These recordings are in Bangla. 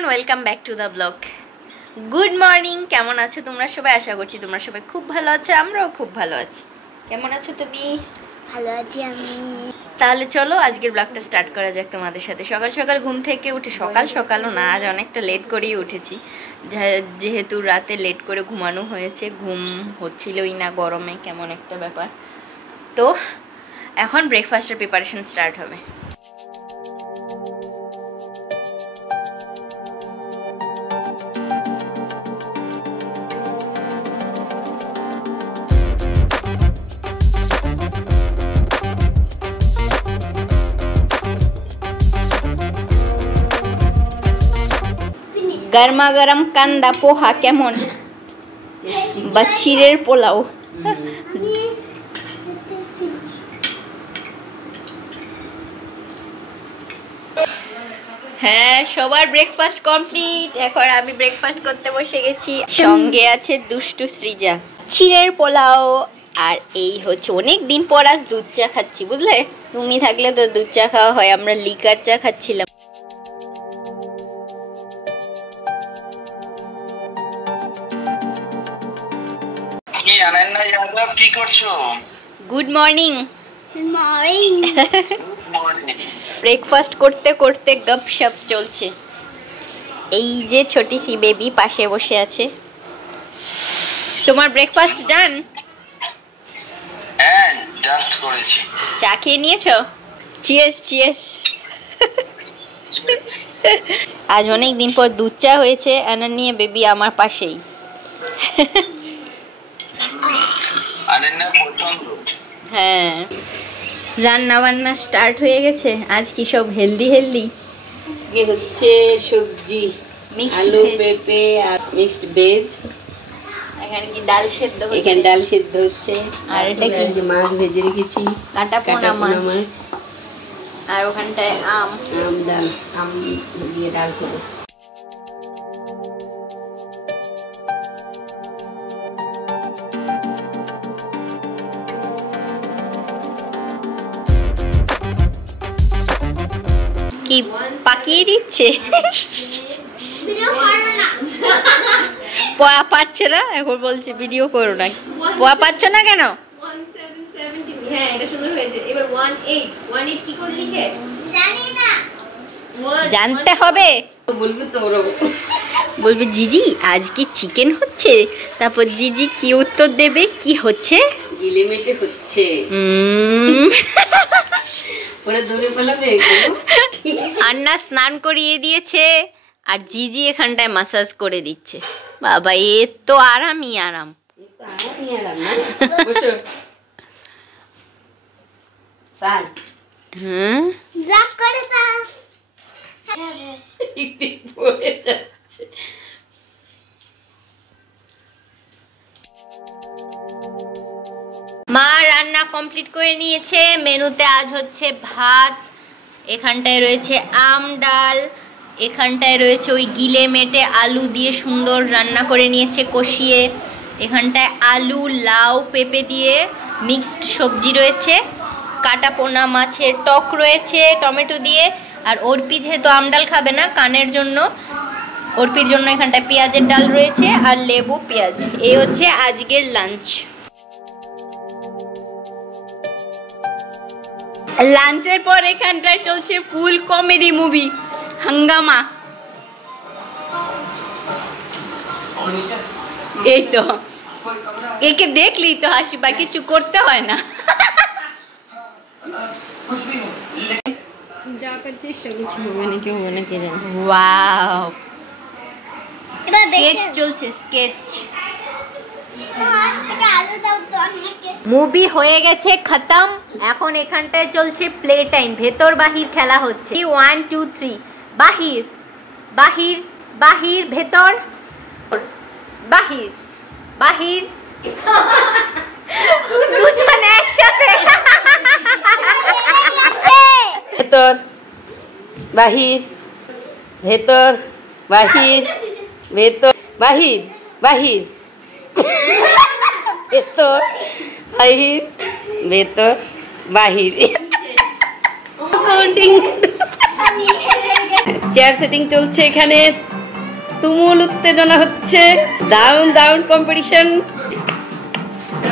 Everyone, welcome back to the blog. Good morning, কেমন আছো তোমরা সবাই? আশা করছি তোমরা সবাই খুব ভালো আছো, আমরাও খুব ভালো আছি। কেমন আছো তুমি? ভালো আছি আমি। তাহলে চলো আজকের ব্লগটা স্টার্ট করা যাক তোমাদের সাথে। সকাল সকাল ঘুম থেকে উঠে, সকালও না, আজ অনেকটা লেট করেই উঠেছি, যেহেতু রাতে লেট করে ঘুমানো হয়েছে, ঘুম হচ্ছিলই না গরমে, কেমন একটা ব্যাপার। তো এখন ব্রেকফাস্টের প্রিপারেশন স্টার্ট হবে। গরমা গরম কান্দা পোহা কেমন? বাচ্চিরের পোলাও। হ্যাঁ, সবার ব্রেকফাস্ট কমপ্লিট। এখন আমি ব্রেকফাস্ট করতে বসে গেছি। সঙ্গে আছে দুষ্টু সৃজা। চিড়ের পোলাও আর এই হচ্ছে, অনেক দিন পর আজ দুধ চা খাচ্ছি, বুঝলে? তুমি থাকলে তো দুধ চা খাওয়া হয়, আমরা লিকার চা খাচ্ছিলাম। Good morning. ব্রেকফাস্ট করতে করতে গপশপ চলছে। এই যে ছোটি সি বেবি পাশে বসে আছে। তোমার ব্রেকফাস্ট ডান? হ্যাঁ, জাস্ট করেছি। চা খেয়ে নিয়েছো? Cheers cheers. আজ অনেক দিন পর দুধ চা হয়েছে। অনন্যা বেবি আমার পাশেই। হ্যাঁ, রান্না বান্না স্টার্ট হয়ে গেছে। আজ কি সব হেলদি হচ্ছে সবজি, আলু পেঁপে আর মিক্সড ভেজ। এখানে কি ডাল সেদ্ধ হচ্ছে? এখানে ডাল সেদ্ধ হচ্ছে। আর এটা কি? মাছ ভেজে রেখেছি, কাটা পোনা মাছ। আর ওখানটায় আম দিয়ে ডাল করবো। কি পাকিয়ে দিচ্ছে? পোয়া পাচ্ছে না, এখন বলছে ভিডিও করো না। পোয়া পাচ্ছ না কেন? হ্যাঁ, এটা সুন্দর হয়েছে। এবার 18 কি করে লিখে জানি না, জানতে হবে। বলবি তো, ওরা বলবে জিজি আজ কি চিকেন হচ্ছে? তারপর জিজি কি উত্তর দেবে? কি হচ্ছে? গিলেমেটে হচ্ছে। ওরা ধরে পালাবে। আন্না স্নান করিয়ে দিয়েছে আর জিজি এখানটায় মাসাজ করে দিচ্ছে। বাবা, এ তো আরামই আরাম। হ্যাঁ, মা রান্না কমপ্লিট করে নিয়েছে। মেনুতে আজ হচ্ছে ভাত, এখানটায় রয়েছে আম ডাল, এখানটায় রয়েছে ওই গিলে মেটে আলু দিয়ে সুন্দর রান্না করে নিয়েছে কষিয়ে, এখানটায় আলু লাউ পেঁপে দিয়ে মিক্সড সবজি রয়েছে, কাটা পোনা মাছের টক রয়েছে টমেটো দিয়ে, আর অর্পি যেহেতু আম ডাল খাবে না কানের জন্য, অর্পির জন্য এখানটায় পেঁয়াজের ডাল রয়েছে আর লেবু পেঁয়াজ। এই হচ্ছে আজকের লাঞ্চ। লাঞ্চের পর এখানটায় চলছে ফুল কমেডি মুভি হাঙ্গামা। এই তো একে দেখলি তো হাসি পায়, কিছু করতে হয় না। ওয়াও, স্কেচ চলছে, স্কেচ। মুভি হয়ে গেছে খতম। এখন এখানটায় চলছে প্লে টাইম, ভেতর বাহির খেলা হচ্ছে। 1 2 3, বাহির বাহির বাহির, ভেতর বাহির বাহির, দুজন একসাথে। ভেতর বাহির, ভেতর বাহির, ভেতর বাহির বাহির, ভেতর বাহির, ভেতর বাহির। কাউন্টিং চেয়ার সেটিং চলছে এখানে। তুমুল উত্তেজনা হচ্ছে, দারুণ দারুণ কম্পিটিশন।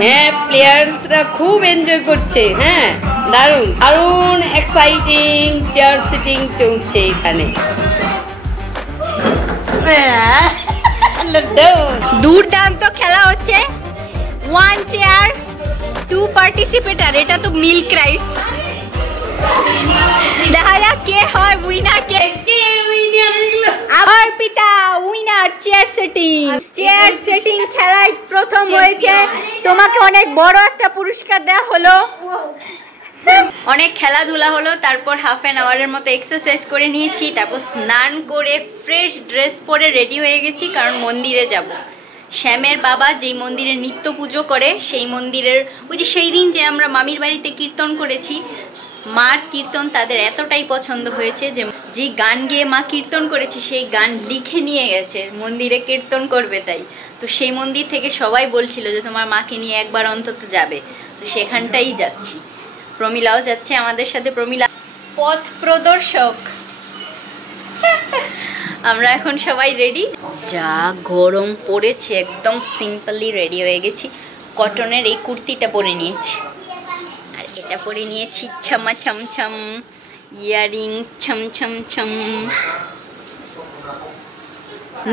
হ্যাঁ, প্লেয়ার্সরা খুব এনজয় করছে। হ্যাঁ, দারুণ দারুণ এক্সাইটিং চেয়ার সিটিং চলছে এখানে। দুর্দান্ত খেলা হচ্ছে। 1 চেয়ার 2 পার্টিসিপেটার, এটা তো মিল্ক রাইস। দেখা যাক কে হয় উইনার। আবার পিতা উইনার চেয়ার সেটিং খেলায় প্রথম হয়েছে। তোমাকে অনেক বড় একটা পুরস্কার দেওয়া হলো। অনেক খেলাধুলা হলো, তারপর হাফ অ্যান আওয়ারের মতো এক্সারসাইজ করে নিয়েছি, তারপর স্নান করে ফ্রেশ ড্রেস পরে রেডি হয়ে গেছি, কারণ মন্দিরে যাব। শ্যামের বাবা যেই মন্দিরে নিত্য পুজো করে সেই মন্দিরের ওই যে সেই দিন যে আমরা মামির বাড়িতে কীর্তন করেছি, মার কীর্তন তাদের এতটাই পছন্দ হয়েছে যে যে গান গেয়ে মা কীর্তন করেছে সেই গান লিখে নিয়ে গেছে মন্দিরে কীর্তন করবে। তাই তো সেই মন্দির থেকে সবাই বলছিল যে তোমার মাকে নিয়ে একবার অন্তত যাবে, তো সেখানটাই যাচ্ছি। প্রমিলাও যাচ্ছে আমাদের সাথে, প্রমিলা পথ প্রদর্শক। আমরা এখন সবাই রেডি। যা গরম পড়েছে, একদম সিম্পলি রেডি হয়ে গেছি। কটনের এই কুর্তিটা পরে নিয়েছি, আর এটা পরে নিয়েছি ছামা ছমছম ইয়ারিং ছম ছম ছম।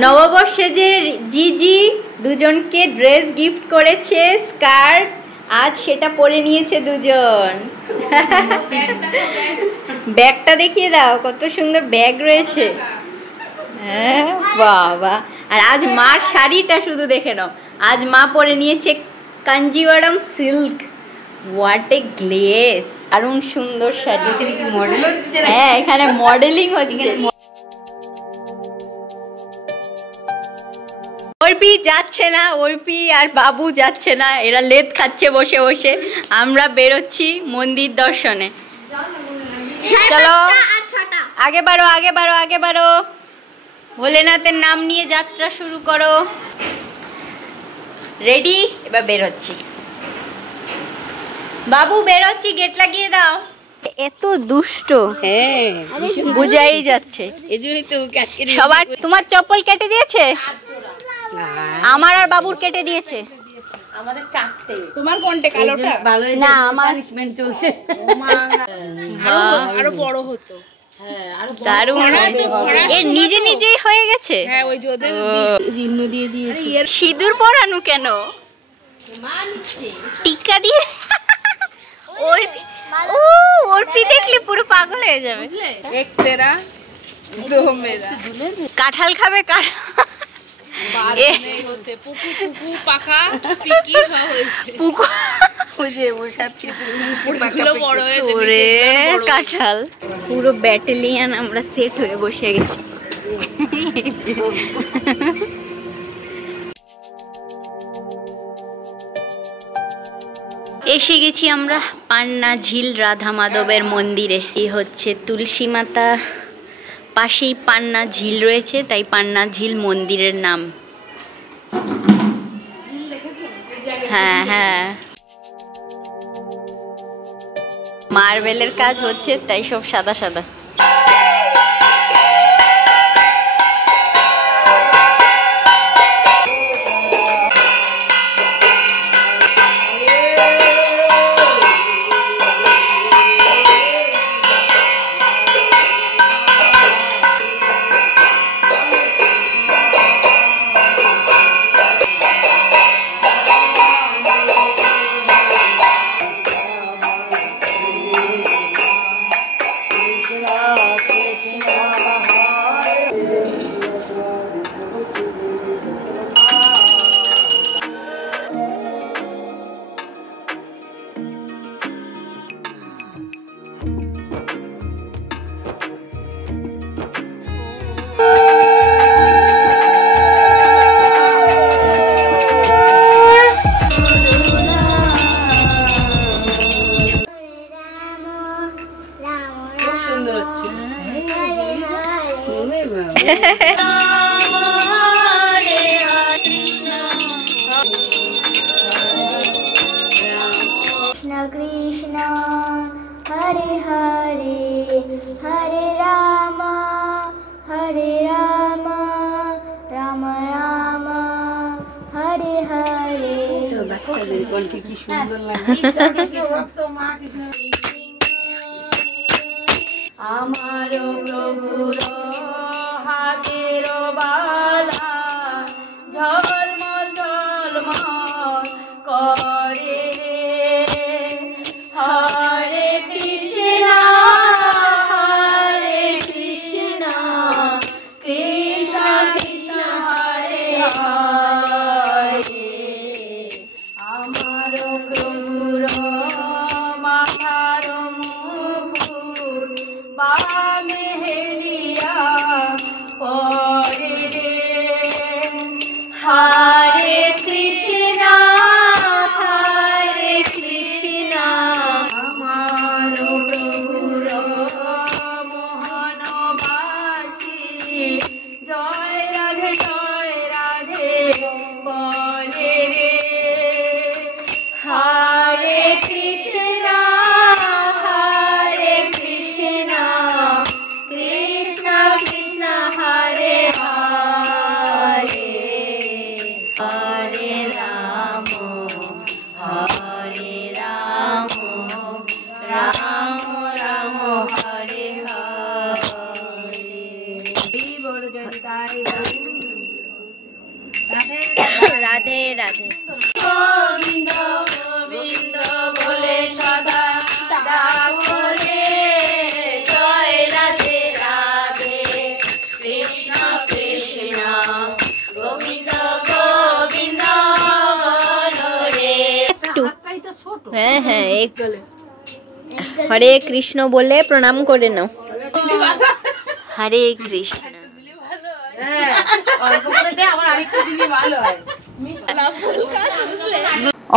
নববর্ষে যে জিজি দুজনকে ড্রেস গিফট করেছে, স্কার্ট, আজ সেটা পরে নিয়েছে দুজন। ব্যাগটা দেখিয়ে দাও, কত সুন্দর ব্যাগ রয়েছে। হ্যাঁ বাবা, আর আজ মার শাড়িটা শুধু দেখে নাও, আজ মা পরে নিয়েছে কাঞ্জিভারাম সিল্ক। হোয়াট এ গ্লেস, দারুণ সুন্দর শাড়ি। মডেল হচ্ছে, হ্যাঁ এখানে মডেলিং হচ্ছে। অর্পি যাচ্ছে না, অর্পি আর বাবু যাচ্ছে না, এরা লেদ খাচ্ছে বসে বসে। আমরা বেরোচ্ছি মন্দির দর্শনে। চলো আগে বাড়ো, আগে বাড়ো, আগে বাড়ো। ভোলেনাথের নাম নিয়ে যাত্রা শুরু করো। রেডি, এবার বেরোচ্ছি। বাবু বেরোচ্ছি, গেট লাগিয়ে দাও। এত দুষ্ট, হ্যাঁ বুঝাই যাচ্ছে। এজন্যই তো সবার তোমার চপ্পল কেটে দিয়েছে, আমার আর বাবুর কেটে দিয়েছে। আমাদের চারটে। তোমার কোনটা কালোটা? ভালো না, আমার পানিশমেন্ট চলছে। আরো বড় হতো। দারুণ, এ নিজে নিজেই হয়ে গেছে। হ্যাঁ, ওই যে ওদের চিহ্ন দিয়ে দিয়ে সিঁদুর পরানো কেন? টিকা দিয়ে। ওরপি দেখলে পুরো পাগল হয়ে যাবে। এক তেরা দো মেরা। কাঁঠাল খাবে, পুকু পাকা পিকি হয়েছে। পুকু কাঁঠাল পুরো ব্যাটালিয়ান আমরা সেট হয়ে বসে গেছি। এসে গেছি আমরা পান্না ঝিল রাধা মাধবের মন্দিরে। এই হচ্ছে তুলসী মাতা, পাশেই পান্না ঝিল রয়েছে, তাই পান্না ঝিল মন্দিরের নাম। হ্যাঁ হ্যাঁ, মার্বেলের কাজ হচ্ছে, তাই সব সাদা সাদা। Krishna Hare Hare Hare Rama Rama কণ্ঠে কি সুন্দর লাগে। আমার প্রভুর হাতের বালা ঝলমল ঝলমল করে রে। হরে কৃষ্ণ কৃষ্ণ কৃষ্ণ হরে হরে। আমার প্রভুর মাথার মুকুট বামে হেলিয়া পড়ে রে। হরে কৃষ্ণ আমার প্রভুর মোহনবাসী জয় রাধে বলে রে। হরে কৃষ্ণ কৃষ্ণ কৃষ্ণ হরে হরে। হরে রাম রাম রাম হরে হরে। বড় জনতায় রাধে রাধে। গোবিন্দ গোবিন্দ বলে সদা করে জয় রাধে রাধে। কৃষ্ণ কৃষ্ণ গোবিন্দ গোবিন্দ বলো রে। একটু হ্যাঁ হ্যাঁ একটু হরে কৃষ্ণ বলে প্রণাম করে নাও। হরে কৃষ্ণ।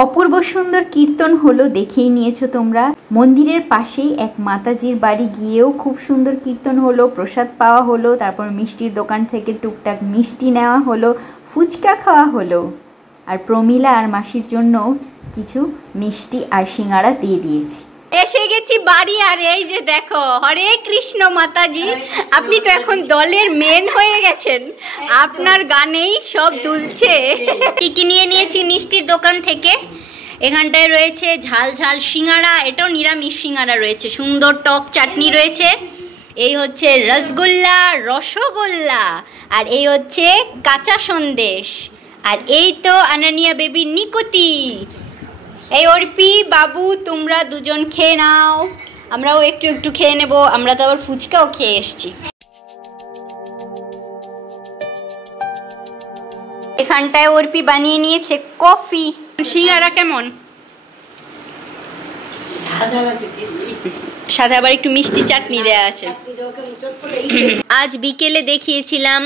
অপূর্ব সুন্দর কীর্তন হলো, দেখেই নিয়েছো তোমরা। মন্দিরের পাশেই এক মাতাজির বাড়ি গিয়েও খুব সুন্দর কীর্তন হলো, প্রসাদ পাওয়া হলো, তারপর মিষ্টির দোকান থেকে টুকটাক মিষ্টি নেওয়া হলো, ফুচকা খাওয়া হলো, আর প্রমিলা আর মাসির জন্য কিছু মিষ্টি আর সিঙ্গাড়া দিয়ে দিয়েছি। এসে গেছি বাড়ি, আর এই যে দেখো হরে কৃষ্ণ মাতাজি, আপনি তো এখন দলের মেন হয়ে গেছেন, আপনার গানেই সব দুলছে। কি কি নিয়ে নিয়েছি মিষ্টির দোকান থেকে, এখানটায় রয়েছে ঝাল ঝাল সিঙ্গাড়া, এটাও নিরামিষ সিঙ্গাড়া রয়েছে, সুন্দর টক চাটনি রয়েছে, এই হচ্ছে রসগোল্লা রসগোল্লা, আর এই হচ্ছে কাঁচা সন্দেশ, আর এই তো আনানিয়া বেবির নিকুতি। এই অর্পি বাবু তোমরা দুজন খেয়ে নাও, আমরাও একটু একটু খেয়ে নেব, আমরা তো আবার ফুচকাও খেয়ে এসছি। এখানটায় অর্পি বানিয়ে নিয়েছে কফি। সিঙ্গারা কেমন? সাথে আবার একটু মিষ্টি চাটনি দেওয়া আছে। আজ বিকেলে দেখিয়েছিলাম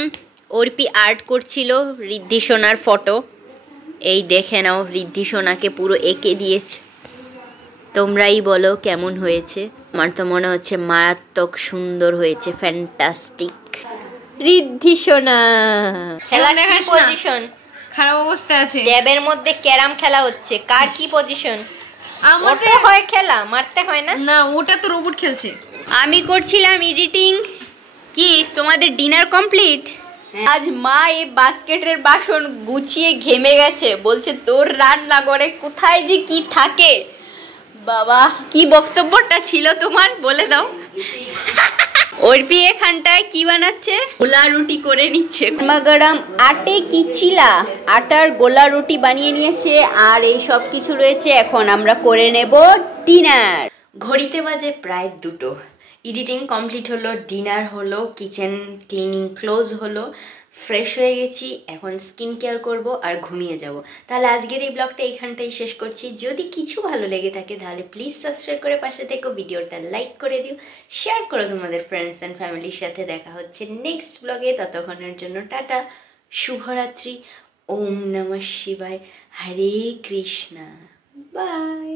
অর্পি আর্ট করছিল ঋদ্ধি সোনার ফটো, এই দেখে নাও ঋদ্ধি সোনাকে পুরো এঁকে দিয়েছে, তোমরাই বলো কেমন হয়েছে। আমার তো মনে হচ্ছে মারাত্মক সুন্দর হয়েছে, ফ্যান্টাস্টিক। ঋদ্ধি সোনা খেলা দেখাস পজিশন, খারাপ অবস্থা আছে। ট্যাবের মধ্যে ক্যারাম খেলা হচ্ছে, কার কি পজিশন? আমাদের হয় খেলা, মারতে হয় না। না ওটা তো রোবট খেলছে। আমি করছিলাম এডিটিং। কি তোমাদের ডিনার কমপ্লিট? আজ মা এই বাস্কেটের বাসন গুছিয়ে ঘেমে গেছে, বলছে তোর রান্না করে কোথায় যে কি থাকে। বাবা কি বক্তব্যটা ছিল তোমার, বলে দাও। অর্পি এখানটায় কি বানাচ্ছে? গোলা রুটি করে নিচ্ছে, গরম আটে কি চিলা, আটার গোলা রুটি বানিয়ে নিয়েছে, আর এই সব কিছু রয়েছে। এখন আমরা করে নেব ডিনার। ঘড়িতে বাজে প্রায় 2টো। এডিটিং কমপ্লিট হলো, ডিনার হলো, কিচেন ক্লিনিং ক্লোজ হলো, ফ্রেশ হয়ে গেছি, এখন স্কিন কেয়ার করব আর ঘুমিয়ে যাব। তাহলে আজকের এই ব্লগটা এইখানটাই শেষ করছি। যদি কিছু ভালো লেগে থাকে তাহলে প্লিজ সাবস্ক্রাইব করে পাশে থেকো, ভিডিওটা লাইক করে দিও, শেয়ার করো তোমাদের ফ্রেন্ডস অ্যান্ড ফ্যামিলির সাথে। দেখা হচ্ছে নেক্সট ব্লগে, ততক্ষণের জন্য টাটা, শুভরাত্রি, ওম নমঃ শিবায়, হরে কৃষ্ণা, বাই।